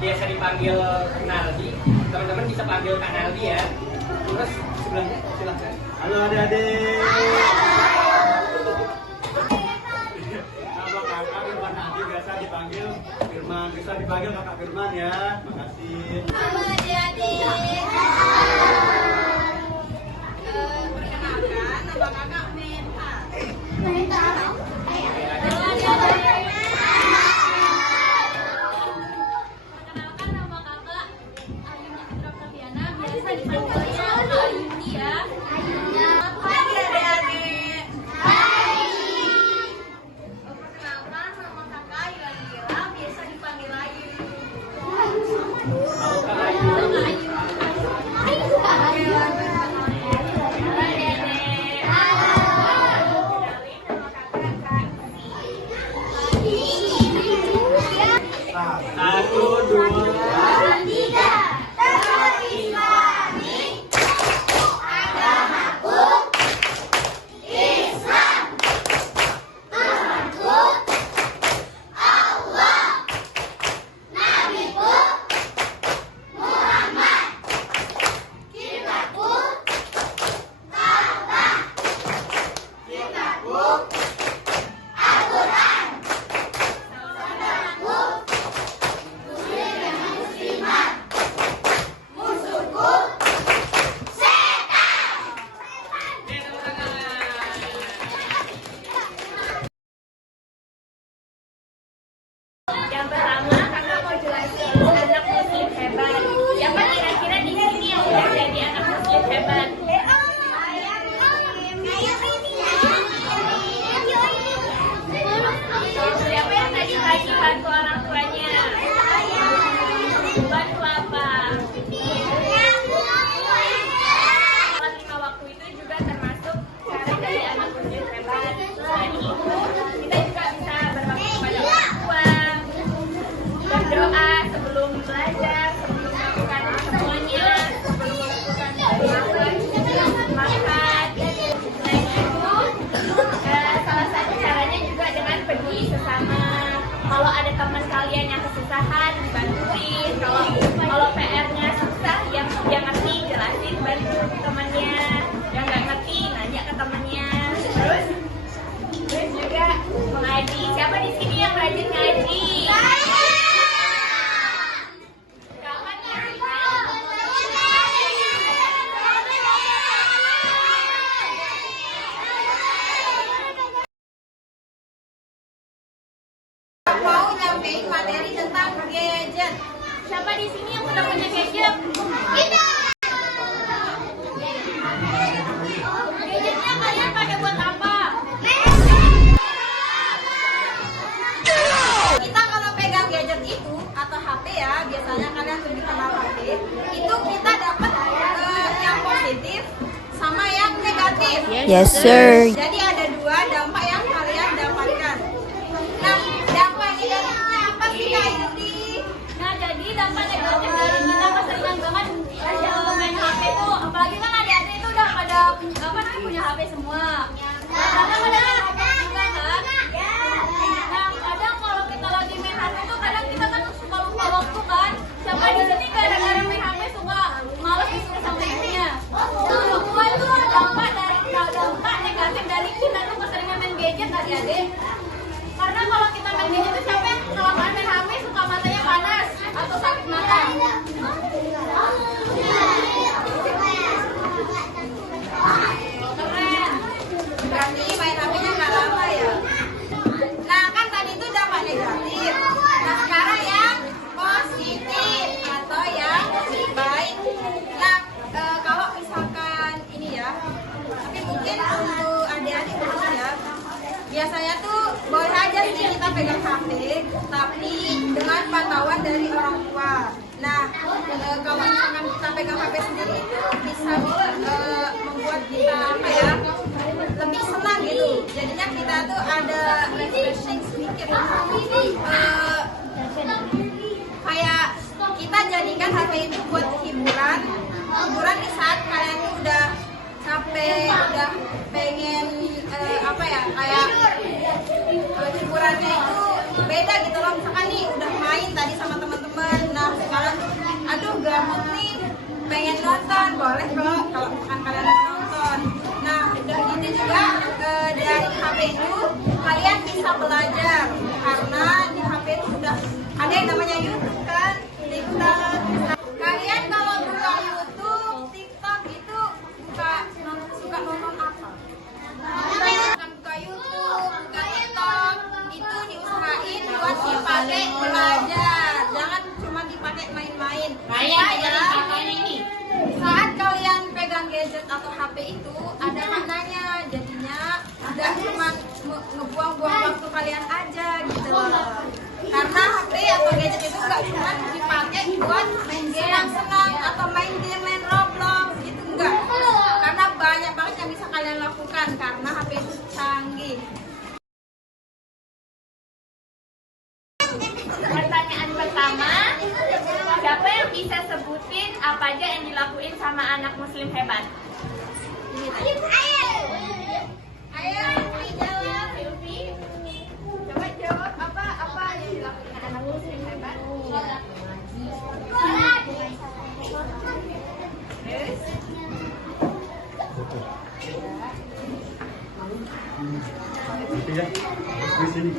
biasa dipanggil Naldi, teman-teman bisa panggil Kak Naldi ya. Terus sebelumnya silahkan. Halo adik-adik. Kalau kakak Firman Naldi biasa dipanggil Firman, bisa dipanggil kakak Firman ya. Makasih. Halo adik-adik. Perkenalkan, nama kakak Meta. Halo adik-adik. Biasa dipanggilnya Ayuni ya. Hai adik-adik. Hai. Perkenalkan nama kakak Yuanira, biasa dipanggil Ayu. Halo Kak Ayu. Halo Kak Ayu. Hai Kak Ayu. Halo adik-adik. Halo. Kenalin nama kakak Kak Satu, dua, tiga. Yang pertama, kakak mau jelasin anak muslim hebat. Siapa kira-kira di sini yang udah jadi anak muslim hebat? Siapa yang tadi kasih bantu orang tuanya? Bantu apa? Sholat 5 waktu itu juga termasuk cara jadi anak muslim hebat. Selain itu, kita juga bisa berbakti kepada orang tua, berdoa sebelum belajar, sebelum melakukan semuanya, sebelum melakukan makan. Selain itu, salah satu caranya juga dengan peduli sesama. Kalau ada teman kalian yang kesusahan, dibantuin. Kalau PR-nya susah, yang ngerti jelasin, bantu temannya. Yang nggak ngerti, nanya ke temannya. Terus juga mengaji. Siapa di sini yang rajin ngaji? Mau nyampein materi tentang gadget. Siapa di sini yang udah punya gadget? Kita. Gadgetnya kalian pada buat apa? Kita kalau pegang gadget itu atau HP ya, biasanya kalian lebih kenal HP. Itu kita dapat yang positif sama yang negatif. Yes, sir. Jadi ada dua dampak yang kalian dapatkan. Nah, dampak negatifnya apa sih Kak Yudi? Nah, jadi dampak negatif dari kita keseringan banget main HP itu, apalagi kan adik-adik itu udah pada punya HP semua. Kadang ada juga kan? Nah, kadang kalau kita lagi main HP itu kadang kita kan suka lupa waktu kan? Siapa di sini gara-gara main HP suka malas disuruh sama ibunya? Semua itu dampak negatif dari kita tuh keseringan main gadget adik-adik. Karena kalau kita main gadget itu siapa yang kelamaan main HP suka matanya panas atau sakit mata? Keren. Berarti main HP-nya nggak lama ya. Nah kan tadi itu dampak negatif. Nah sekarang yang positif atau yang baik. Nah kalau misalkan ini ya, tapi mungkin untuk adik-adik dulu ya. Biasanya tuh boleh aja sih kita pegang HP, tapi dengan pantauan dari orang tua. Nah, kalau misalkan kita pegang HP sendiri itu bisa membuat kita apa ya, lebih senang gitu. Jadinya tuh ada refreshing sedikit. Kayak kita jadikan HP itu buat hiburan di saat kalian tuh udah capek, udah pengen apa ya, kayak hiburannya itu beda gitu loh. Misalkan nih udah main tadi sama teman-teman, nah sekarang aduh gabut nih pengen nonton, boleh kok kalau misalkan kalian mau nonton. Nah udah gitu juga dari HP itu kalian bisa belajar, karena di HP itu udah ada yang namanya YouTube kan, TikTok. Kalian kalau buka YouTube, TikTok itu suka nonton apa? Buka YouTube, buka TikTok, itu diusahain buat dipakai belajar, jangan cuma dipakai main-main. Saat kalian pegang gadget atau HP itu ada maknanya, jadinya nggak cuma ngebuang-buang waktu kalian aja gitu loh. Karena HP atau gadget itu nggak cuma dipakai buat main senang-senang atau main game, main Roblox gitu, enggak. Karena banyak banget yang bisa kalian lakukan karena HP itu canggih. Pertanyaan pertama, siapa yang bisa sebutin apa aja yang dilakuin sama anak muslim hebat? Ayo, dijawab. Coba jawab apa yang dilakukan anak muslim hebat? Nanti ya, di sini.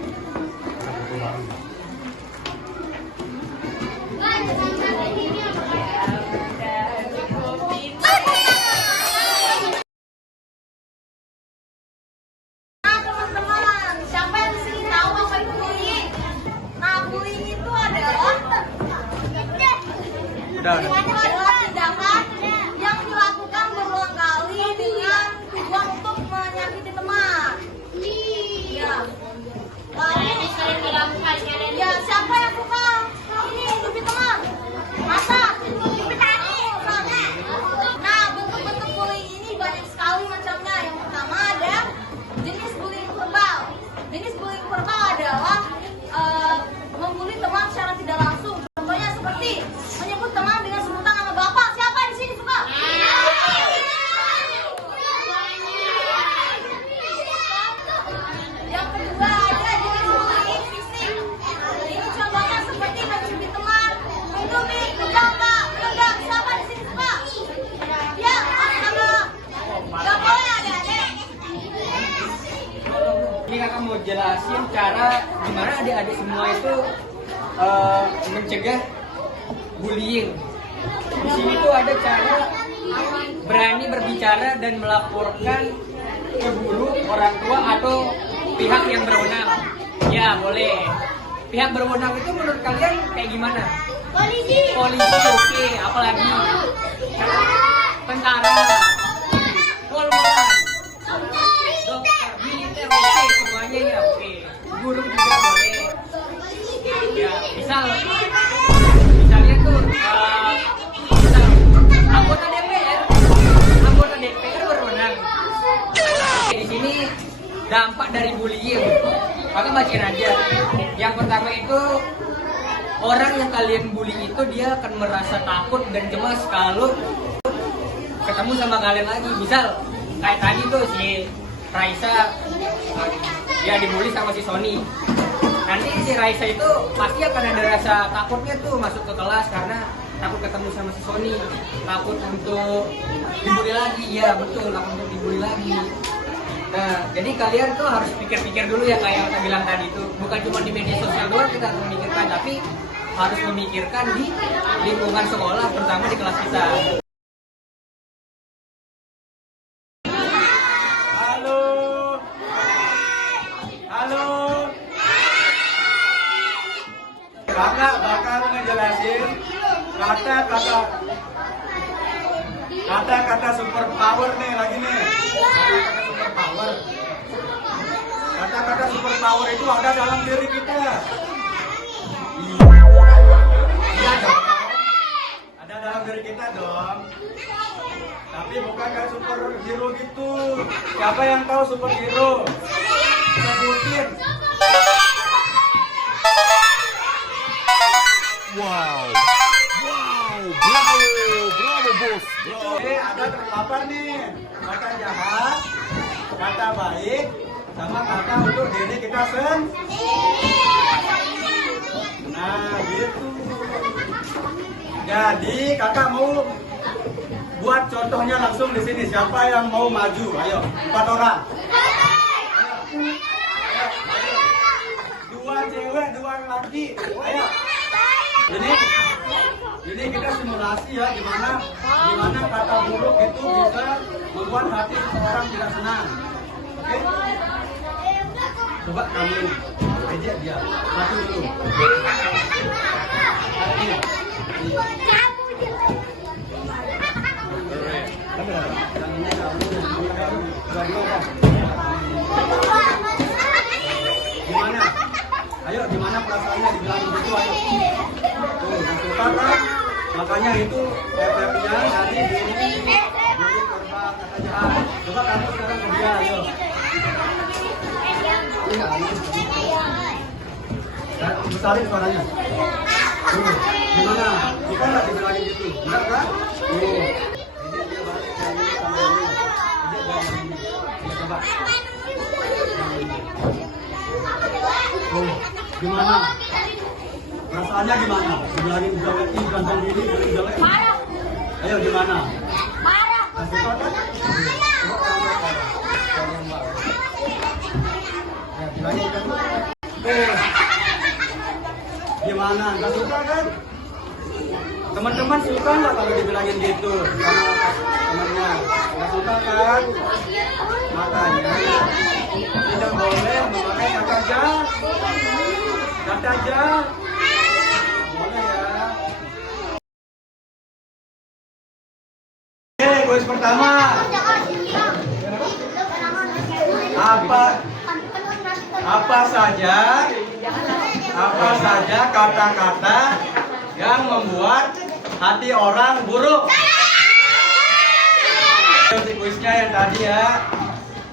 Nah teman-teman, siapa yang di sini tahu apa itu bullying? Nah bullying itu adalah adalah tindakan yang dilakukan berulang kali dengan tujuan untuk menyakiti teman. Ya. Ya siapa yang suka ini hidupi teman? Masa? Hidupi tadi. Nah bentuk-bentuk bullying ini banyak sekali macamnya. Yang pertama ada jenis bullying verbal. Jenis bullying verbal adalah membuli teman secara tidak langsung. Contohnya seperti menyebut teman dengan sebutan nama bapak. Siapa di sini suka? Yang kedua ada jenis bullying fisik. Ini contohnya seperti mencubit teman, mencubit, menjambak, menendang. Siapa di sini suka? Ya, anak-anak. Gak boleh adik-adik. Ini kakak mau jelasin cara gimana adik-adik semua itu mencegah bullying. Di sini tuh ada cara berani berbicara dan melaporkan ke guru, orang tua atau pihak yang berwenang. Ya boleh. Pihak berwenang itu menurut kalian kayak gimana? Polisi. Polisi oke, apalagi tentara, polwan, dokter, militer oke, semuanya ya oke. Guru juga boleh. Ya misalnya tuh misal anggota DPR berwenang. Di sini dampak dari bullying, maka bacain aja. Yang pertama itu orang yang kalian bully itu dia akan merasa takut dan cemas kalau ketemu sama kalian lagi. Misal kayak tadi tuh si Raisa ya dibully sama si Sony. Nanti si Raisa itu pasti akan ada rasa takutnya tuh masuk ke kelas karena takut ketemu sama si Sony, takut untuk dibully lagi. Ya betul, takut untuk dibully lagi. Nah, jadi kalian tuh harus pikir-pikir dulu ya kayak yang kita bilang tadi tuh. Bukan cuma di media sosial doang kita harus memikirkan, tapi harus memikirkan di lingkungan sekolah, terutama di kelas kita. Halo. Halo. Kakak bakal ngejelasin kata-kata super power nih lagi nih. Kata-kata super power. Kata-kata super power itu ada dalam diri kita. Iya dong. Ada dalam diri kita dong. Tapi bukan kayak superhero gitu. Siapa yang tahu superhero? sebutin. Wow. Wow. Bravo bos. Oke, ada terpapar nih. Kata jahat, kata baik, sama kata untuk diri kita Nah, gitu. Jadi kakak mau buat contohnya langsung di sini. Siapa yang mau maju? Ayo, 4 orang. Dua cewek, 2 laki. Ayo. Ini kita simulasi ya gimana kata buruk itu bisa membuat hati seseorang tidak senang. Oke? Coba kamu ajak dia. Satu dulu. Gimana? Ayo, gimana perasaannya dibilang begitu? Ayo. Tuh, suka kan? Makanya itu efeknya nanti di korban kata jahat. Coba kamu sekarang kerja, ayo. Dan besarin suaranya. Tuh, gimana? Suka nggak dibilangin gitu? Enggak kan? Tuh. Ini dia balik kayak gini sama ini. Ini dia yang ini. Ya, coba. Tuh, gimana? Perasaannya gimana? Dibilangin jelek, ganteng gini, bilangin jelek. Ayo gimana? Kasih tau kan? Ya, bilangin kan? Gimana? Gak suka kan? Teman-teman suka nggak kalau dibilangin gitu sama temannya? Gak suka kan? Makanya tidak boleh memakai kata jahat. Kata jahat. Boleh ya. Oke, kuis pertama. Apa saja kata-kata yang membuat hati orang buruk? Seperti kuisnya yang tadi ya.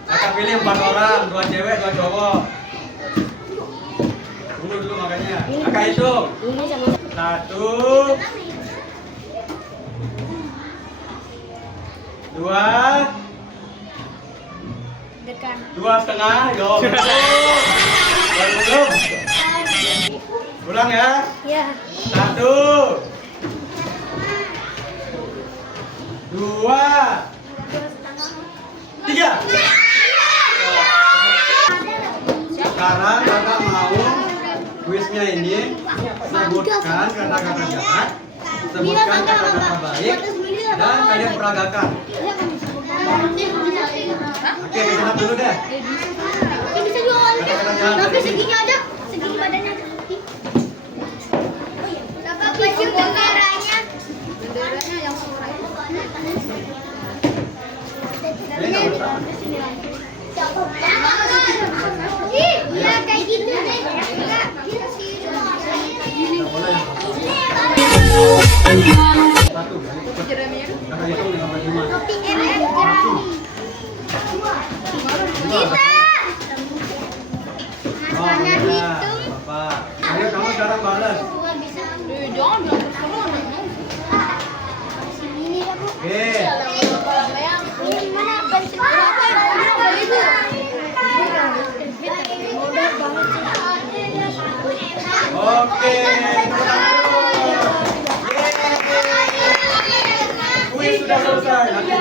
Kakak pilih 4 orang, 2 cewek, 2 cowok. Tunggu dulu makanya. Kakak hitung. 1, 2, 2,5. Yo. Belum. Ulang ya. 1, 2, 3. Sekarang kakak mau kuisnya ini sebutkan kata-kata jahat, sebutkan kata-kata baik, dan kalian peragakan. Oke, kita dulu deh. Bisa jual Kata-kata jahat. tapi segini aja, segini badannya aja. Tapi benderanya yang murah. Ini nggak usah. Iya kayak gitu deh. Nggak boleh. 1. Kakak hitung 55. 1. Oh, ya, Bapak. Ayo kamu sekarang balas. Jangan bilang sini ya, Bu. Oke. Ini mana bensin berapa? Oke. Kuis sudah selesai. Nanti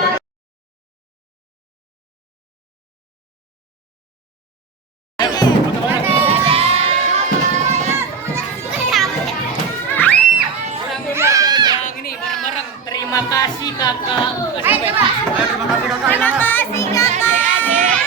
Yang ini bareng-bareng. Terima kasih kakak. terima kasih kakak. Terima kasih kakak.